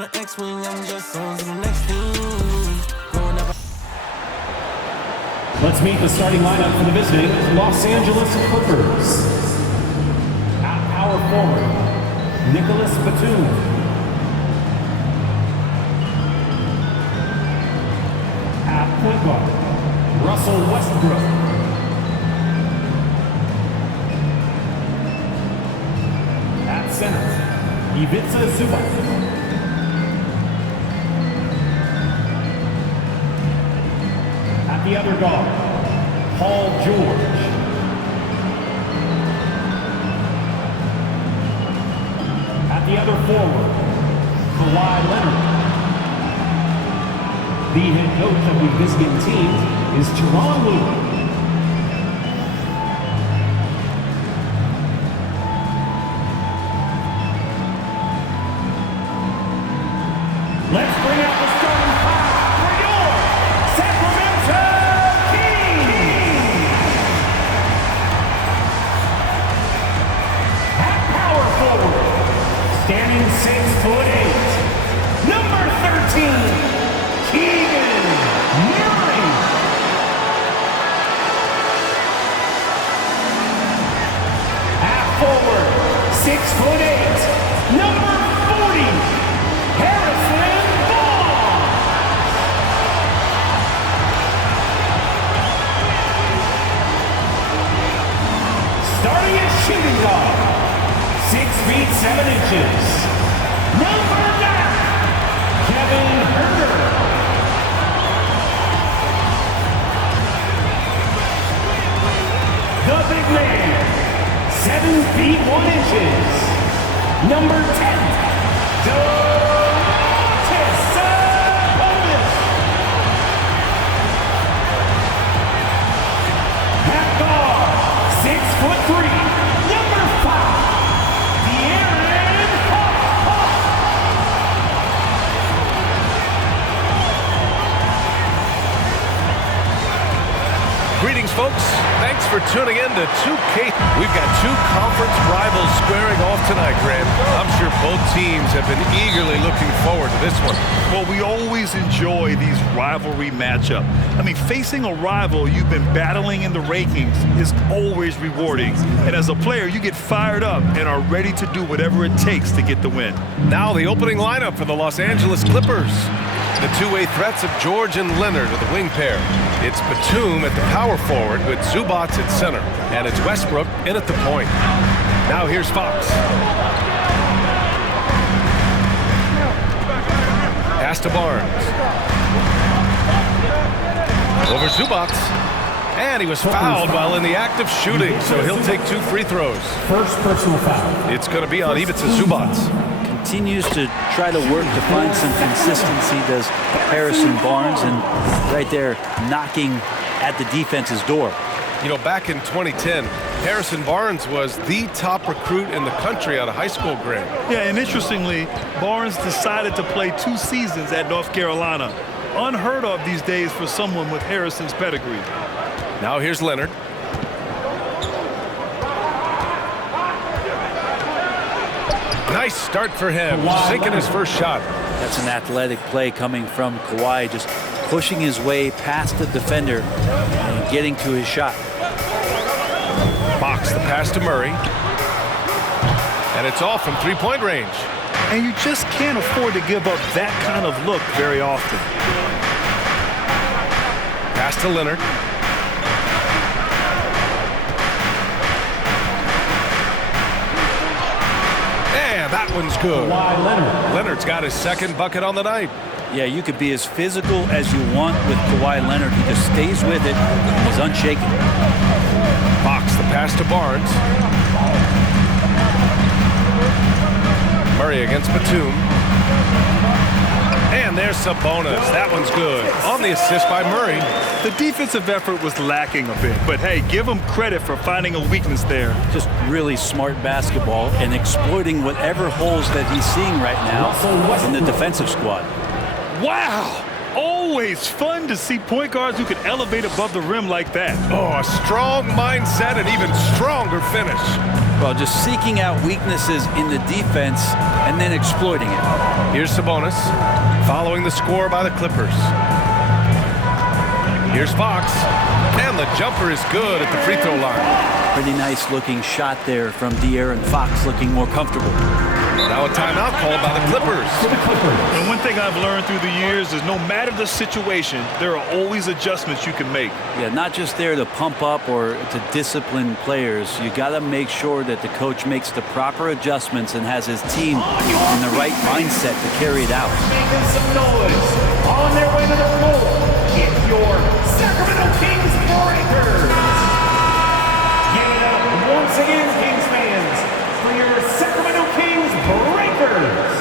on an X-Wing, I'm just on to the next thing. Going up. Let's meet the starting lineup for the visiting Los Angeles Clippers. At power forward, Nicholas Batum. At point guard, Russell Westbrook. At center, Ivica Zubac. At the other guard, Paul George. At the other forward, Kawhi Leonard. The head coach of the visiting team is Tyronn Lue. Let's bring out the starting five for your Sacramento Kings. At power forward, standing 6'8", number 13. Keegan Murray. At forward, 6'8", number 40, Harrison Barnes. Starting at shooting guard, 6 feet 7 inches, number 9, Kevin Huerter. The big man, 7 feet 1 inches, number 10, Domantas Sabonis. At guard, 6'3", number 5, De'Aaron Fox. Greetings, folks. Thanks for tuning in to 2K. We've got two conference rivals squaring off tonight, Grant. I'm sure both teams have been eagerly looking forward to this one. Well, we always enjoy these rivalry matchups. I mean, facing a rival you've been battling in the rankings is always rewarding. And as a player, you get fired up and are ready to do whatever it takes to get the win. Now the opening lineup for the Los Angeles Clippers. The two-way threats of George and Leonard are the wing pair. It's Batum at the power forward with Zubac at center. And it's Westbrook in at the point. Now here's Fox. Pass to Barnes. Over Zubac. And he was fouled while in the act of shooting, so he'll take 2 free throws. First personal foul. It's going to be on Ivica Zubac. Continues to try to work to find some consistency, does Harrison Barnes, and right there knocking at the defense's door. You know, back in 2010, Harrison Barnes was the top recruit in the country out of high school, Grant. Yeah, and interestingly, Barnes decided to play 2 seasons at North Carolina. Unheard of these days for someone with Harrison's pedigree. Now here's Leonard. Nice start for him, sinking his first shot. That's an athletic play coming from Kawhi, just pushing his way past the defender and getting to his shot. Fox the pass to Murray. And it's off from three-point range. And you just can't afford to give up that kind of look very often. Pass to Leonard. That one's good. Leonard's got his second bucket on the night. Yeah, you could be as physical as you want with Kawhi Leonard. He just stays with it. He's unshaken. Fox the pass to Barnes. Murray against Batum. And there's Sabonis. That one's good. On the assist by Murray. The defensive effort was lacking a bit, but hey, give him credit for finding a weakness there. Just really smart basketball and exploiting whatever holes that he's seeing right now in the defensive squad. Wow! Always fun to see point guards who can elevate above the rim like that. Oh, a strong mindset and even stronger finish. Well, just seeking out weaknesses in the defense and then exploiting it. Here's Sabonis, following the score by the Clippers. Here's Fox, and the jumper is good at the free throw line. Pretty nice looking shot there from De'Aaron Fox, looking more comfortable. Now a timeout called by the Clippers. And one thing I've learned through the years is no matter the situation, there are always adjustments you can make. Yeah, not just there to pump up or to discipline players. You got to make sure that the coach makes the proper adjustments and has his team in the right mindset to carry it out. Making some noise on their way to the floor. It's your Sacramento Kings Breakers. Give it up once again, Kings fans, for your Sacramento Kings Breakers.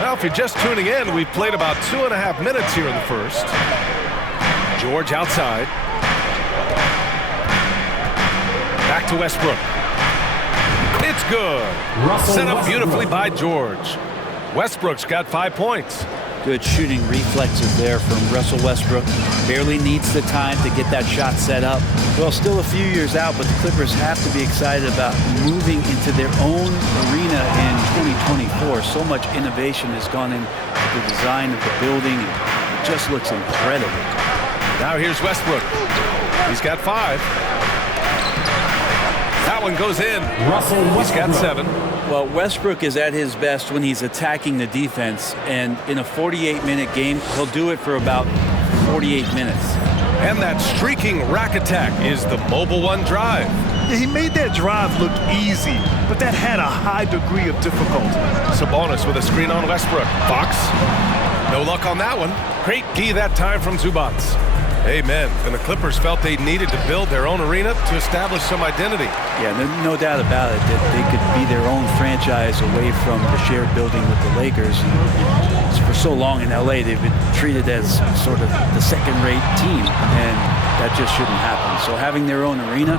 Well, if you're just tuning in, we've played about 2.5 minutes here in the first. George outside. Back to Westbrook. It's good. Set up beautifully by George. Westbrook's got 5 points. Good shooting reflexes there from Russell Westbrook. Barely needs the time to get that shot set up. Well, still a few years out, but the Clippers have to be excited about moving into their own arena in 2024. So much innovation has gone into the design of the building. It just looks incredible. Now here's Westbrook. He's got 5. That one goes in. He's got 7. Well, Westbrook is at his best when he's attacking the defense, and in a 48-minute game, he'll do it for about 48 minutes. And that streaking rack attack is the Mobile One drive. Yeah, he made that drive look easy, but that had a high degree of difficulty. Sabonis with a screen on Westbrook. Fox, no luck on that one. Great D that time from Zubac. Amen. And the Clippers felt they needed to build their own arena to establish some identity. Yeah, no doubt about it that they could be their own franchise away from the shared building with the Lakers. And for so long in LA, they've been treated as sort of the second-rate team, and that just shouldn't happen. So having their own arena,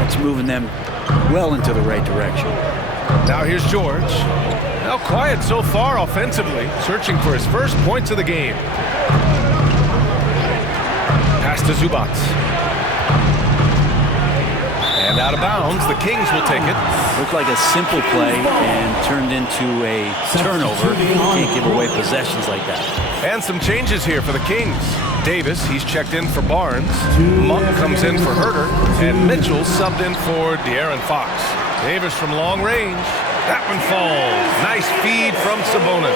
that's moving them well into the right direction. Now here's George. Now quiet so far offensively, searching for his first points of the game. Pass to Zubac. And out of bounds, the Kings will take it. Looked like a simple play and turned into a turnover. You can't give away possessions like that. And some changes here for the Kings. Davis, he's checked in for Barnes. Monk comes in for Herter. And Mitchell subbed in for De'Aaron Fox. Davis from long range. That one falls. Nice feed from Sabonis.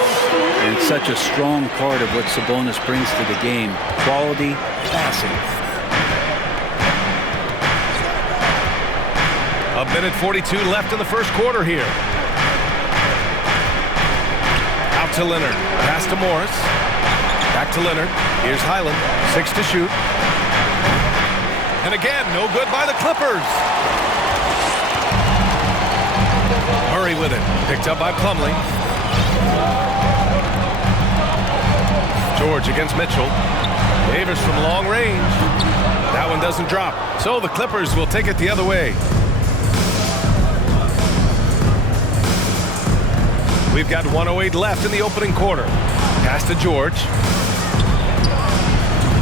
And such a strong part of what Sabonis brings to the game. Quality passing. A minute 42 left in the first quarter here. Out to Leonard. Pass to Morris. Back to Leonard. Here's Highland. 6 to shoot. And again, no good by the Clippers. Murray with it. Picked up by Plumlee. George against Mitchell. Davis from long range. That one doesn't drop. So the Clippers will take it the other way. We've got 1:08 left in the opening quarter. Pass to George.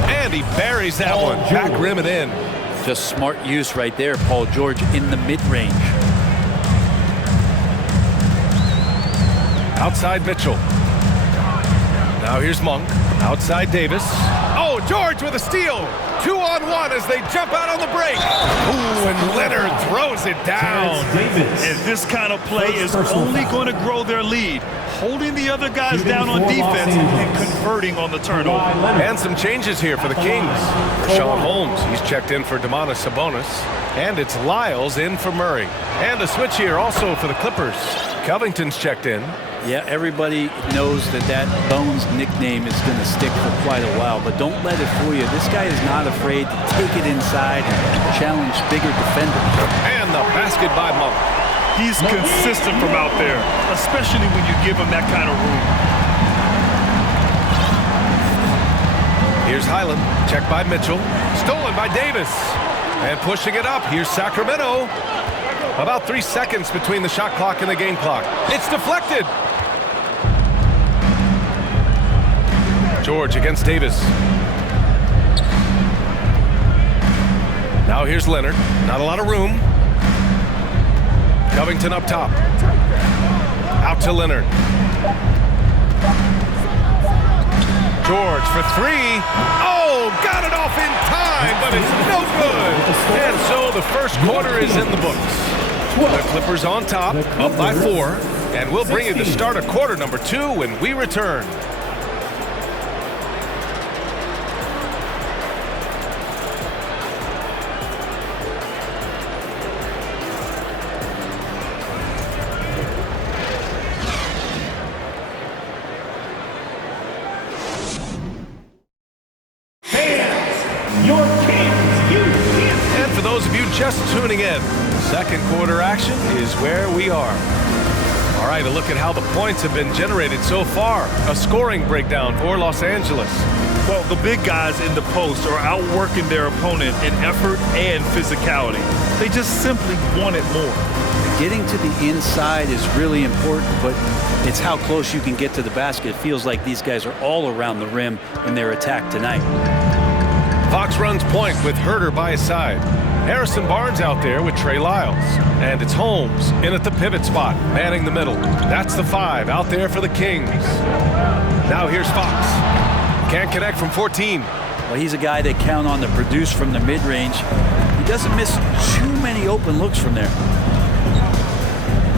And he buries that one. Back rim and in. Just smart use right there, Paul George in the mid-range. Outside Mitchell. Now here's Monk. Outside Davis. Oh, George with a steal. 2-on-1 as they jump out on the break. Ooh, and Leonard throws it down. And this kind of play is only going to grow their lead. Holding the other guys down on defense and converting on the turnover. And some changes here for the Kings. Rashawn Holmes, he's checked in for Domantas Sabonis. And it's Lyles in for Murray. And a switch here also for the Clippers. Covington's checked in. Yeah, everybody knows that Bones nickname is going to stick for quite a while, but don't let it fool you. This guy is not afraid to take it inside and challenge bigger defenders. And the basket by Monk. He's consistent from out there, especially when you give him that kind of room. Here's Highland, checked by Mitchell, stolen by Davis. And pushing it up, here's Sacramento. About 3 seconds between the shot clock and the game clock. It's deflected. George against Davis. Now here's Leonard. Not a lot of room. Covington up top. Out to Leonard. George for three. Oh, got it off in time, but it's no good. And so the first quarter is in the books. The Clippers on top, up by 4. And we'll bring you the start of quarter number 2 when we return. And for those of you just tuning in, second quarter action is where we are. All right, a look at how the points have been generated so far. A scoring breakdown for Los Angeles. Well, the big guys in the post are outworking their opponent in effort and physicality. They just simply want it more. Getting to the inside is really important, but it's how close you can get to the basket. It feels like these guys are all around the rim in their attack tonight. Fox runs point with Herter by his side. Harrison Barnes out there with Trey Lyles. And it's Holmes in at the pivot spot, manning the middle. That's the 5 out there for the Kings. Now here's Fox. Can't connect from 14. Well, he's a guy they count on to produce from the mid-range. He doesn't miss too many open looks from there.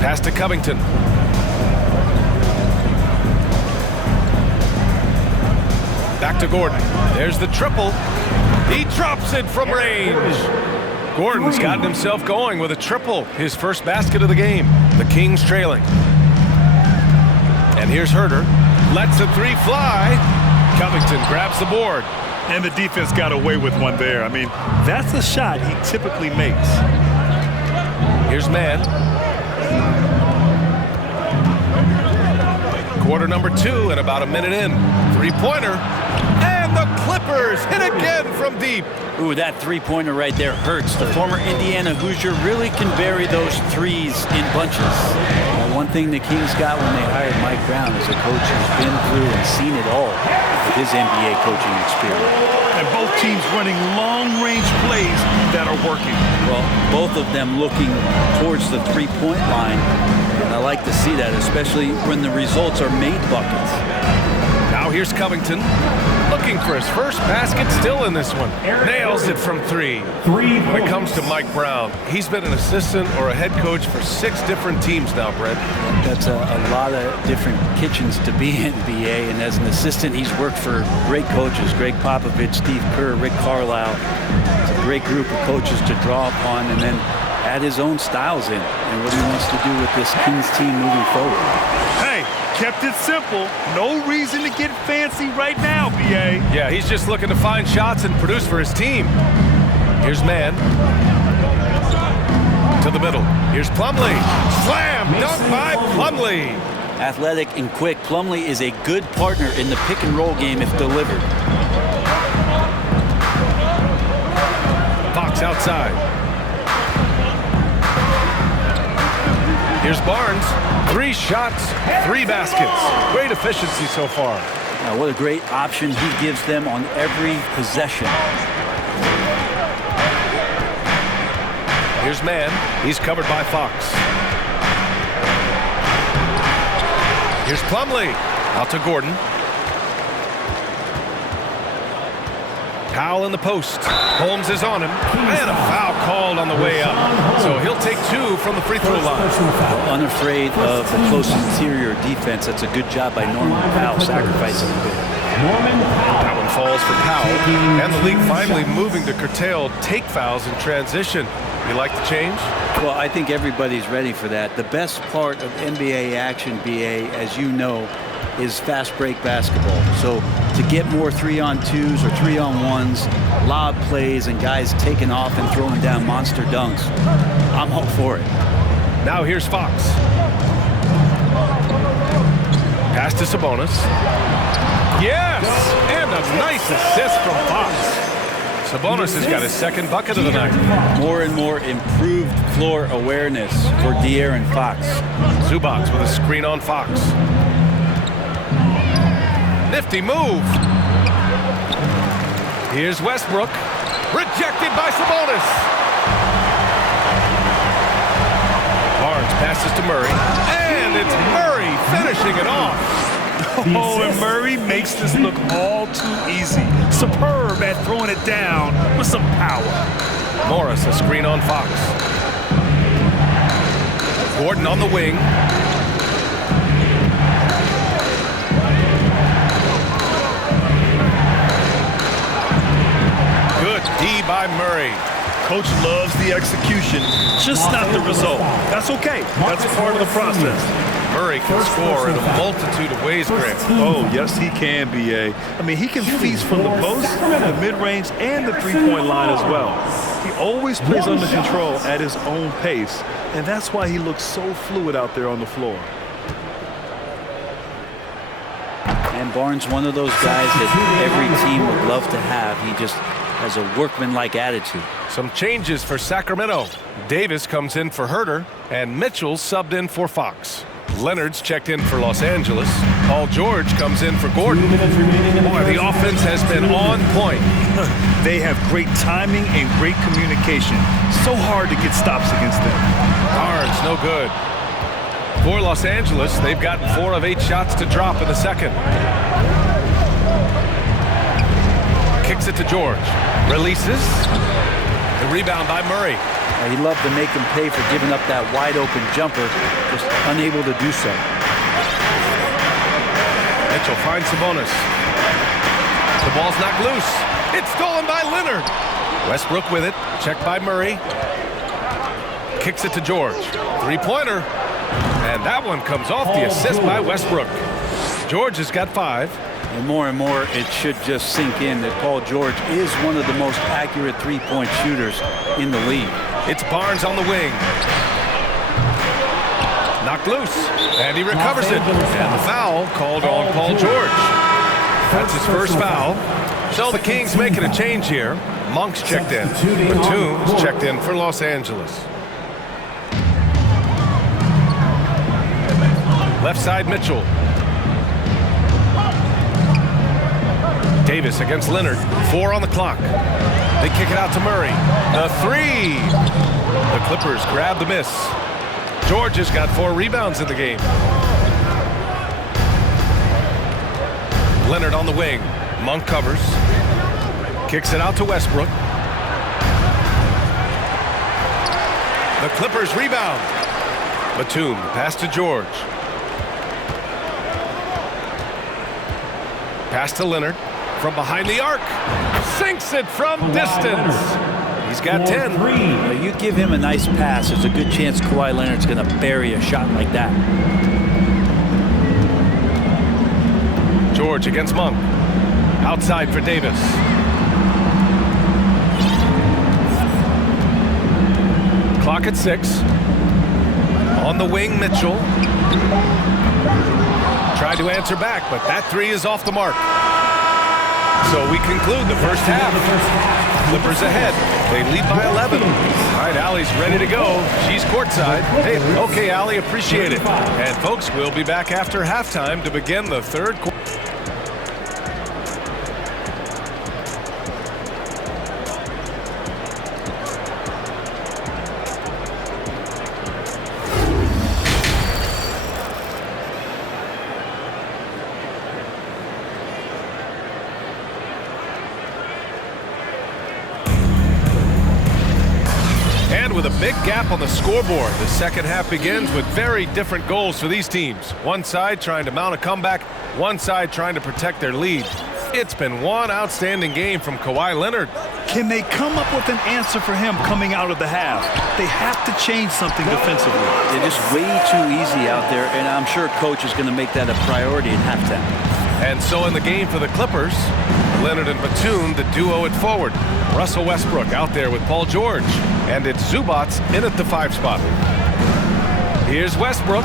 Pass to Covington. Back to Gordon. There's the triple. He drops it from range. Gordon's gotten himself going with a triple, his first basket of the game. The Kings trailing. And here's Herter. Lets a 3 fly. Covington grabs the board. And the defense got away with one there. I mean, that's a shot he typically makes. Here's Mann. Quarter number 2 and about a minute in. 3-pointer. And the Clippers hit again from deep. Ooh, that 3-pointer right there hurts. The former Indiana Hoosier really can bury those threes in bunches. Well, one thing the Kings got when they hired Mike Brown is a coach who's been through and seen it all with his NBA coaching experience. And both teams running long-range plays that are working. Well, both of them looking towards the 3-point line. And I like to see that, especially when the results are made buckets. Now here's Covington. Looking for his first basket, still in this one. Nails it from 3. When it comes to Mike Brown, he's been an assistant or a head coach for 6 different teams now, Brett. That's a lot of different kitchens to be in, BA. And as an assistant, he's worked for great coaches, Greg Popovich, Steve Kerr, Rick Carlisle. It's a great group of coaches to draw upon and then add his own styles in and what he wants to do with this Kings team moving forward. Hey, kept it simple. No reason to get fancy right now, BA. Yeah, he's just looking to find shots and produce for his team. Here's Mann. To the middle. Here's Plumlee. Slam! Dunk by Plumlee. Athletic and quick, Plumlee is a good partner in the pick-and-roll game if delivered. Fox outside. Here's Barnes. 3 shots, 3 baskets. Great efficiency so far. Now, what a great option he gives them on every possession. Here's Mann. He's covered by Fox. Here's Plumlee. Out to Gordon. Powell in the post. Holmes is on him. And a foul called on the way up. So he'll take 2 from the free throw line. Unafraid of the close interior defense. That's a good job by Norman Powell, sacrificing a bit. That one falls for Powell. And the league finally moving to curtail take fouls in transition. You like the change? Well, I think everybody's ready for that. The best part of NBA action, BA, as you know, is fast break basketball. So to get more 3-on-2s or 3-on-1s, lob plays, and guys taking off and throwing down monster dunks, I'm all for it. Now here's Fox. Pass to Sabonis. Yes! And a nice assist from Fox. Sabonis has got his second bucket of the night. More and more improved floor awareness for De'Aaron Fox. Zubac with a screen on Fox. Nifty move. Here's Westbrook. Rejected by Sabonis. Barnes George passes to Murray, and it's Murray finishing it off. Oh, and Murray makes this look all too easy. Superb at throwing it down with some power. Morris, a screen on Fox. Gordon on the wing. Good D by Murray. Coach loves the execution, just not the result. That's okay. That's part of the process. Murray can score in a multitude of ways, Grant. Oh, yes, he can, B.A. I mean, he can feast from the post, the mid-range, and the three-point line as well. He always plays under control at his own pace, and that's why he looks so fluid out there on the floor. And Barnes, one of those guys that every team would love to have. He just has a workmanlike attitude. Some changes for Sacramento. Davis comes in for Herter, and Mitchell subbed in for Fox. Leonard's checked in for Los Angeles. Paul George comes in for Gordon. Boy, the offense has been on point. They have great timing and great communication. So hard to get stops against them. Barnes, no good. For Los Angeles, they've gotten 4 of 8 shots to drop in the second. Kicks it to George. Releases. The rebound by Murray. He loved to make him pay for giving up that wide-open jumper, just unable to do so. Mitchell finds Sabonis. The ball's knocked loose. It's stolen by Leonard. Westbrook with it. Checked by Murray. Kicks it to George. Three-pointer. And that one comes off the assist by Westbrook. George has got 5. And more, it should just sink in that Paul George is one of the most accurate three-point shooters in the league. It's Barnes on the wing. Knocked loose. And he recovers it. And the foul called on Paul George. That's his first foul. So the Kings making a change here. Monk's checked in. Batum's checked in for Los Angeles. Left side, Mitchell. Davis against Leonard. 4 on the clock. They kick it out to Murray. The 3. The Clippers grab the miss. George has got 4 rebounds in the game. Leonard on the wing. Monk covers. Kicks it out to Westbrook. The Clippers rebound. Batum, pass to George. Pass to Leonard. From behind the arc. Sinks it from distance. He's got 10. Now, you give him a nice pass, there's a good chance Kawhi Leonard's going to bury a shot like that. George against Monk. Outside for Davis. Clock at 6. On the wing, Mitchell. Tried to answer back, but that 3 is off the mark. So we conclude the first half. Clippers ahead. They lead by 11. All right, Allie's ready to go. She's courtside. Hey, okay, Allie, appreciate it. And folks, we'll be back after halftime to begin the third quarter. With a big gap on the scoreboard, the second half begins with very different goals for these teams. One side trying to mount a comeback, one side trying to protect their lead. It's been one outstanding game from Kawhi Leonard. Can they come up with an answer for him coming out of the half? They have to change something defensively. They're just way too easy out there, and I'm sure Coach is going to make that a priority at halftime. And so in the game for the Clippers, Leonard and Batum, the duo at forward. Russell Westbrook out there with Paul George. And it's Zubats in at the 5 spot. Here's Westbrook.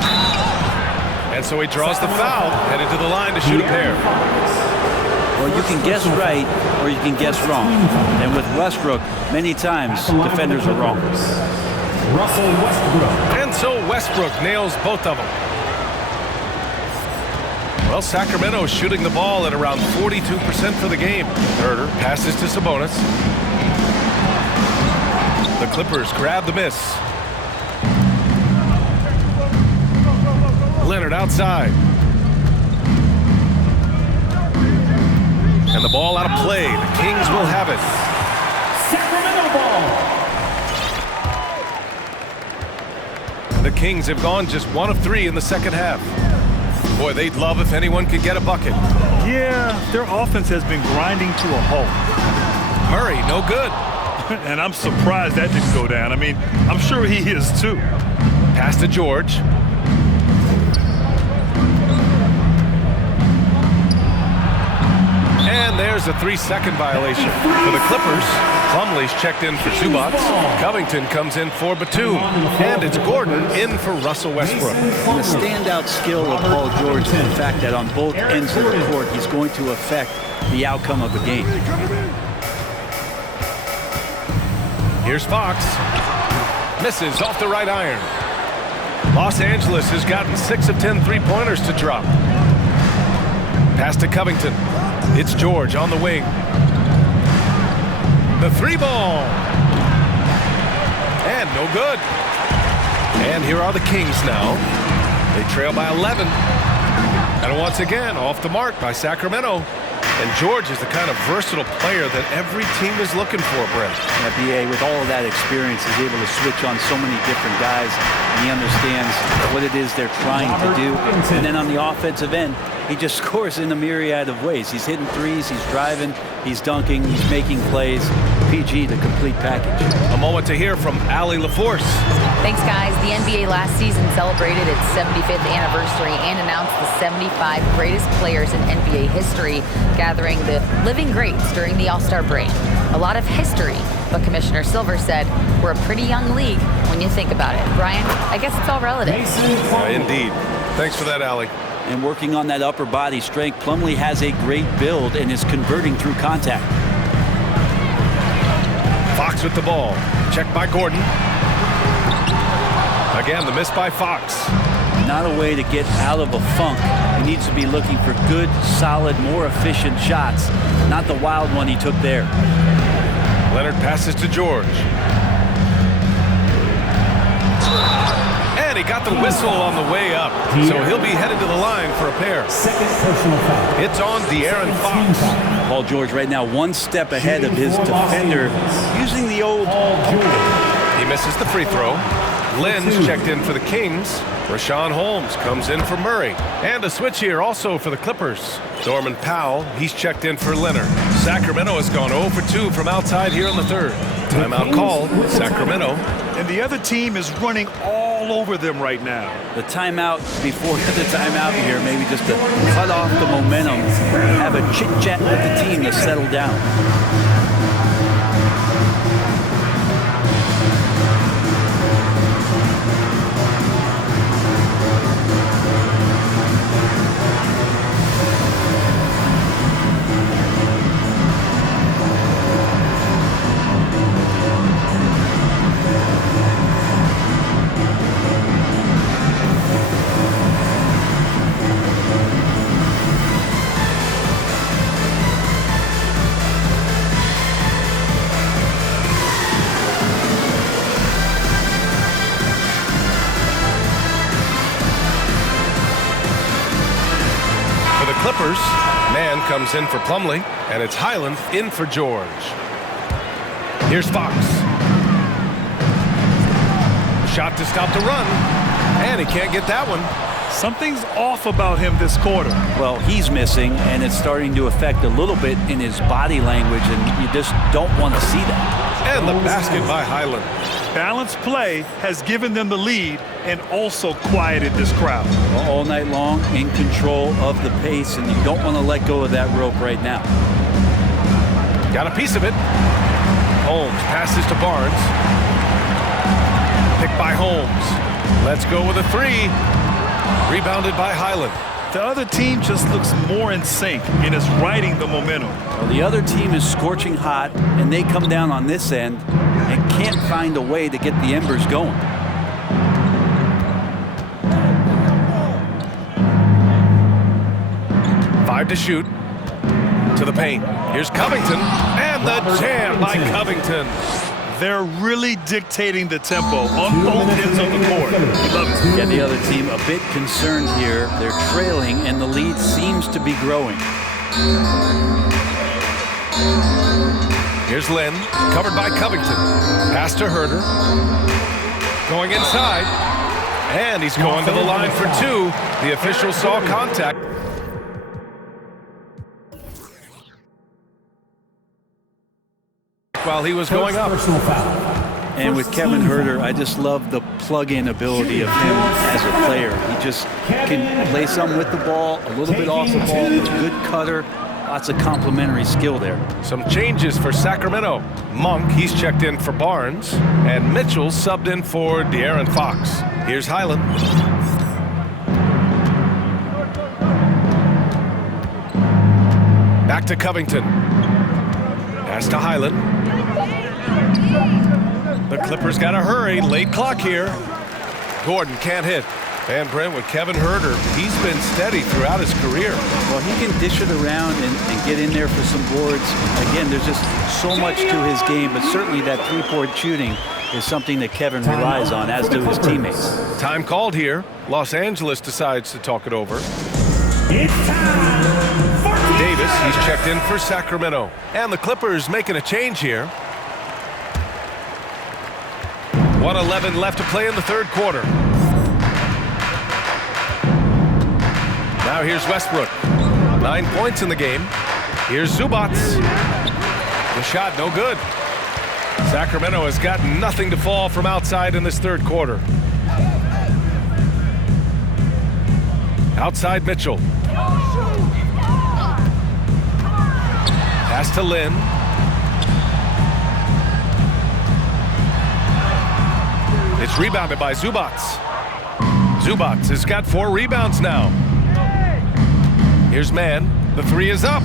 And so he draws the foul, headed to the line to shoot a pair. Well, you can guess right or you can guess wrong. And with Westbrook, many times defenders are wrong. Russell Westbrook. And so Westbrook nails both of them. Well, Sacramento is shooting the ball at around 42% for the game. Herter passes to Sabonis. The Clippers grab the miss. Leonard outside. And the ball out of play. The Kings will have it. Sacramento ball. The Kings have gone just 1 of 3 in the second half. Boy, they'd love if anyone could get a bucket. Yeah, their offense has been grinding to a halt. Murray, no good. And I'm surprised that didn't go down. I mean, I'm sure he is too. Pass to George. And there's a 3-second violation. For the Clippers, Plumlee's checked in for Zubac. Covington comes in for Batum. And it's Gordon in for Russell Westbrook. And the standout skill of Paul George is the fact that on both ends of the court, he's going to affect the outcome of the game. Here's Fox. Misses off the right iron. Los Angeles has gotten 6 of 10 three-pointers to drop. Pass to Covington. It's George on the wing. The 3-ball. And no good. And here are the Kings now. They trail by 11. And once again, off the mark by Sacramento. And George is the kind of versatile player that every team is looking for, Brett. Yeah, B.A., with all of that experience, is able to switch on so many different guys, and he understands what it is they're trying to do. And then on the offensive end, he just scores in a myriad of ways. He's hitting threes, he's driving, he's dunking, he's making plays. PG, the complete package. A moment to hear from Allie LaForce. Thanks, guys. The NBA last season celebrated its 75th anniversary and announced the 75 greatest players in NBA history, gathering the living greats during the All-Star break. A lot of history, but Commissioner Silver said we're a pretty young league when you think about it. Brian, I guess it's all relative. Indeed. Thanks for that, Allie. And working on that upper body strength, Plumlee has a great build and is converting through contact. Fox with the ball. Checked by Gordon. Again, the miss by Fox. Not a way to get out of a funk. He needs to be looking for good, solid, more efficient shots, not the wild one he took there. Leonard passes to George. And he got the whistle on the way up, so he'll be headed to the line for a pair. Second personal foul. It's on De'Aaron Fox. Paul George right now 1 step ahead of his defender, using the old... He misses the free throw. Lynn's checked in for the Kings. Rashawn Holmes comes in for Murray. And a switch here also for the Clippers. Norman Powell, he's checked in for Leonard. Sacramento has gone 0 for 2 from outside here in the third. Timeout called, Sacramento. And the other team is running all over them right now. The timeout before the timeout here, maybe just to cut off the momentum, have a chit-chat with the team to settle down. Clippers, man comes in for Plumlee, and it's Highland in for George. Here's Fox. Shot to stop the run, and he can't get that one. Something's off about him this quarter. Well, he's missing, and it's starting to affect a little bit in his body language, and you just don't want to see that. And the basket by Highland. Balanced play has given them the lead and also quieted this crowd. All night long, in control of the pace, and you don't want to let go of that rope right now. Got a piece of it. Holmes passes to Barnes. Picked by Holmes. Let's go with a 3. Rebounded by Highland. The other team just looks more in sync and is riding the momentum. Well, the other team is scorching hot, and they come down on this end and can't find a way to get the embers going. Five to shoot. To the paint. Here's Covington. And the jam by Covington. They're really dictating the tempo on both ends of the court. Love it. Yeah, the other team a bit concerned here. They're trailing, and the lead seems to be growing. Here's Lynn, covered by Covington. Pass to Herder. Going inside. And he's going to the line for two. The official saw contact. While he was going up. And with Kevin Herder, I just love the plug-in ability of him as a player. He just can play something with the ball, a little bit off the ball, a good cutter, lots of complementary skill there. Some changes for Sacramento. Monk, he's checked in for Barnes, and Mitchell subbed in for De'Aaron Fox. Here's Highland. Back to Covington. Pass to Highland. The Clippers got to hurry. Late clock here. Gordon can't hit. And Brent, with Kevin Herder, he's been steady throughout his career. Well, he can dish it around and get in there for some boards. Again, there's just so much to his game, but certainly that three-point shooting is something that Kevin relies on, as do his teammates. Time called here. Los Angeles decides to talk it over. It's time for Davis, he's checked in for Sacramento. And the Clippers making a change here. 1:11 left to play in the third quarter. Now here's Westbrook. 9 points in the game. Here's Zubac. The shot no good. Sacramento has got nothing to fall from outside in this third quarter. Outside Mitchell. Pass to Lynn. It's rebounded by Zubac. Zubac has got 4 rebounds now. Here's Mann. The three is up.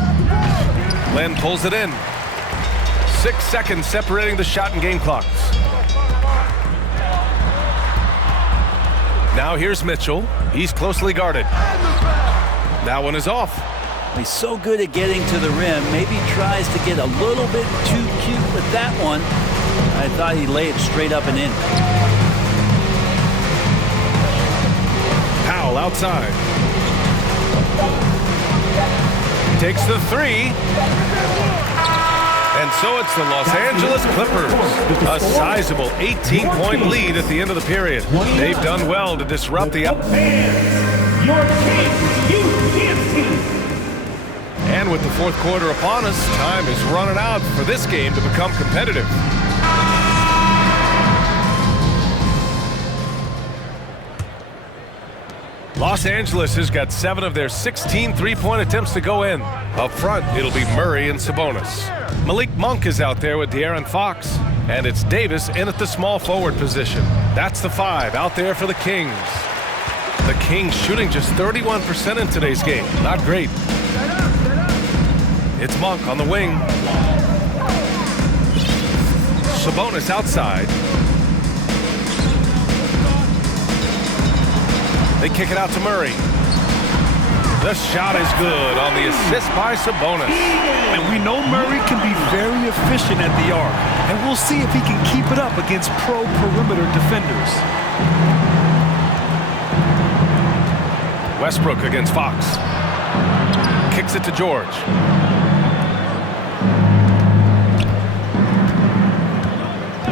Lynn pulls it in. 6 seconds separating the shot and game clocks. Now here's Mitchell. He's closely guarded. That one is off. He's so good at getting to the rim. Maybe tries to get a little bit too cute with that one. I thought he'd lay it straight up and in. Powell outside. Takes the three. And so it's the Los Angeles Clippers. A sizable 18-point lead at the end of the period. They've done well to disrupt the up. your Kings Youth Dance Team. And with the fourth quarter upon us, time is running out for this game to become competitive. Los Angeles has got 7 of their 16 three-point attempts to go in. Up front, it'll be Murray and Sabonis. Malik Monk is out there with De'Aaron Fox. And it's Davis in at the small forward position. That's the 5 out there for the Kings. The Kings shooting just 31% in today's game. Not great. It's Monk on the wing. Sabonis outside. They kick it out to Murray. The shot is good on the assist by Sabonis. And we know Murray can be very efficient at the arc. And we'll see if he can keep it up against pro perimeter defenders. Westbrook against Fox. Kicks it to George.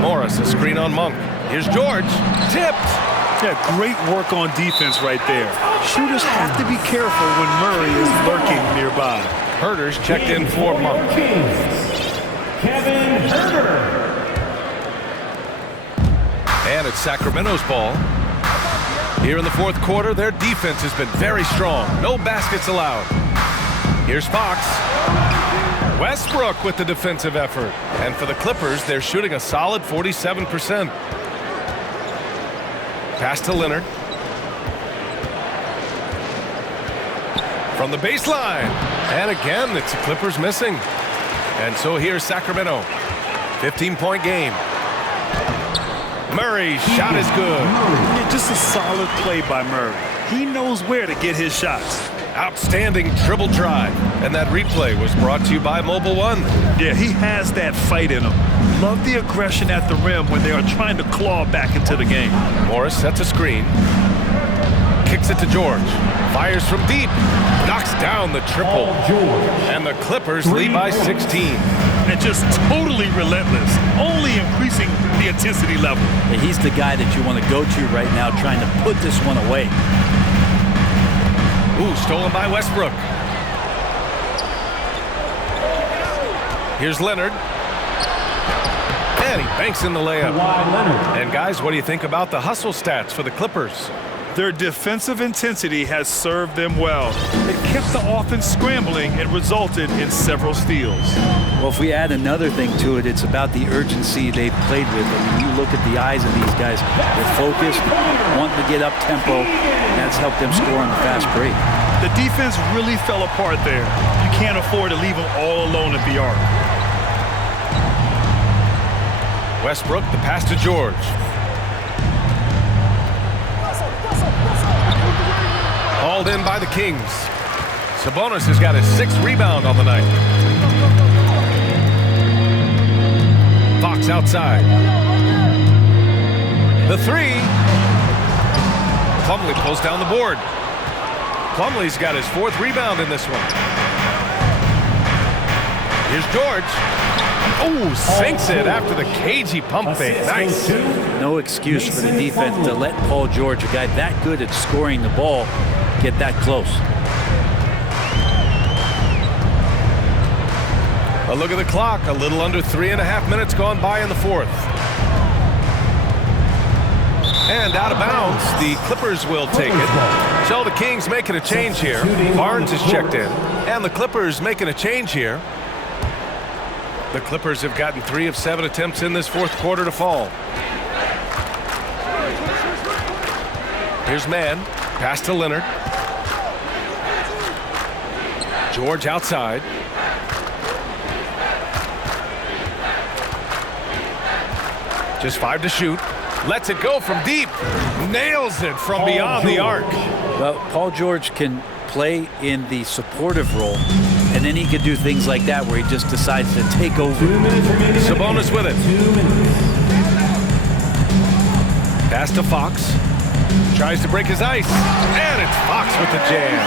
Morris, a screen on Monk. Here's George. Tipped. Yeah, great work on defense right there. Shooters have to be careful when Murray is lurking nearby. Herder's checked in for Monk. Kevin Herder. And it's Sacramento's ball. Here in the fourth quarter, their defense has been very strong. No baskets allowed. Here's Fox. Westbrook with the defensive effort. And for the Clippers, they're shooting a solid 47%. Pass to Leonard. From the baseline. And again, it's the Clippers missing. And so here's Sacramento. 15-point game. Murray's shot is good. Yeah, just a solid play by Murray. He knows where to get his shots. Outstanding dribble drive. And that replay was brought to you by Mobile One. Yeah, he has that fight in him. love the aggression at the rim when they are trying to claw back into the game. Morris sets a screen. Kicks it to George. Fires from deep. Knocks down the triple. And the Clippers lead by 16. And just totally relentless, only increasing the intensity level. And he's the guy that you want to go to right now, trying to put this one away. Ooh, stolen by Westbrook. Here's Leonard. And he banks in the layup. And guys, what do you think about the hustle stats for the Clippers? Their defensive intensity has served them well. It kept the offense scrambling and resulted in several steals. Well, if we add another thing to it, it's about the urgency they've played with. I mean, you look at the eyes of these guys. They're focused, wanting to get up tempo, and that's helped them score on the fast break. The defense really fell apart there. You can't afford to leave them all alone at the arc. Westbrook, the pass to George. Hauled in by the Kings. Sabonis has got his 6th rebound on the night. Fox outside. The 3. Plumlee pulls down the board. Plumlee's got his 4th rebound in this one. Here's George. Oh, sinks it after the cagey pump fake. Nice. No excuse for the defense to let Paul George, a guy that good at scoring the ball, get that close. A look at the clock. A little under 3.5 minutes gone by in the 4th. And out of bounds, the Clippers will take it. So the Kings making a change here. Barnes is checked in. And the Clippers making a change here. The Clippers have gotten 3 of 7 attempts in this 4th quarter to fall. Here's Mann. Pass to Leonard. George outside. Just 5 to shoot. Lets it go from deep. Nails it from beyond the arc. Well, Paul George can play in the supportive role, and then he could do things like that where he just decides to take over. Sabonis with it. Pass to Fox. Tries to break his ice. And it's Fox with the jam.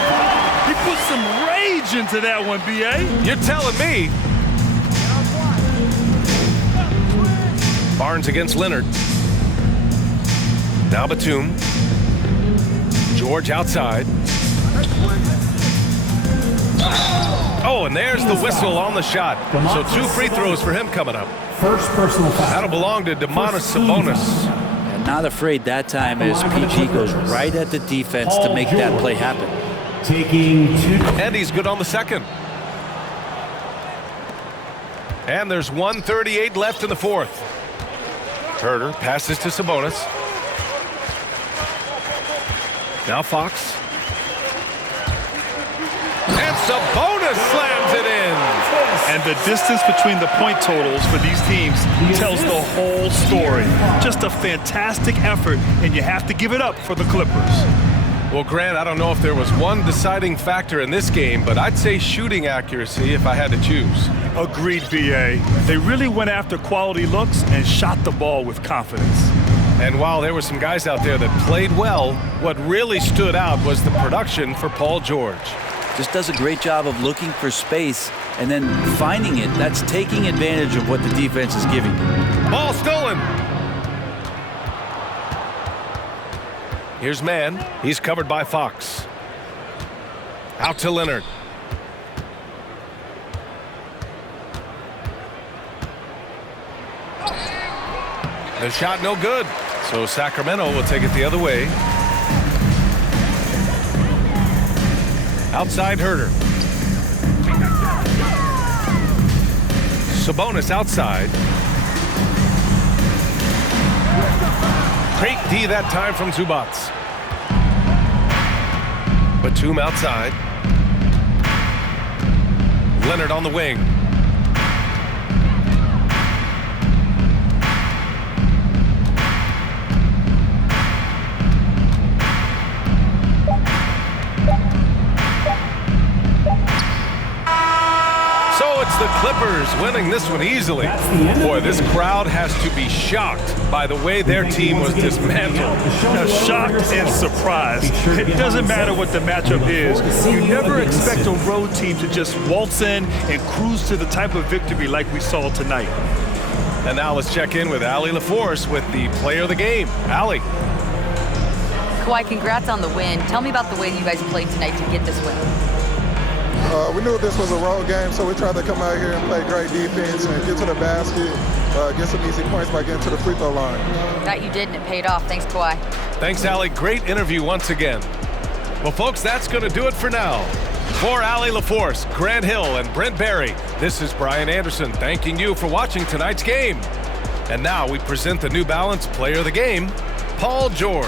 He put some rage into that one, B.A. You're telling me. Barnes against Leonard. Now Batum. George outside. Oh, and there's the whistle on the shot. So 2 free throws for him coming up. First personal foul. That'll belong to Domantas Sabonis. And not afraid that time as PG goes right at the defense to make that play happen. Taking 2. And he's good on the 2nd. And there's 1:38 left in the 4th. Herter passes to Sabonis. Now Fox. And Sabonis slams it in. And the distance between the point totals for these teams tells the whole story. Just a fantastic effort, and you have to give it up for the Clippers. Well, Grant, I don't know if there was one deciding factor in this game, but I'd say shooting accuracy if I had to choose. Agreed, B.A. They really went after quality looks and shot the ball with confidence. And while there were some guys out there that played well, what really stood out was the production for Paul George. Just does a great job of looking for space and then finding it. That's taking advantage of what the defense is giving. Ball stolen. Here's Mann. He's covered by Fox. Out to Leonard. The shot no good. So Sacramento will take it the other way. Outside Herter. Sabonis outside. Great D that time from Zubac. Batum outside. Leonard on the wing. it's the Clippers winning this one easily. Boy, this crowd has to be shocked by the way their team was dismantled. Now, shocked and surprised. It doesn't matter what the matchup is. You never expect a road team to just waltz in and cruise to the type of victory like we saw tonight. And now let's check in with Allie LaForce with the player of the game. Allie. Kawhi, congrats on the win. Tell me about the way you guys played tonight to get this win. We knew this was a road game, so we tried to come out here and play great defense and get to the basket, get some easy points by getting to the free throw line. That you did, and it paid off. Thanks, Kawhi. Thanks, Allie. Great interview once again. Well, folks, that's going to do it for now. For Allie LaForce, Grant Hill, and Brent Barry, this is Brian Anderson thanking you for watching tonight's game. And now we present the New Balance Player of the Game, Paul George.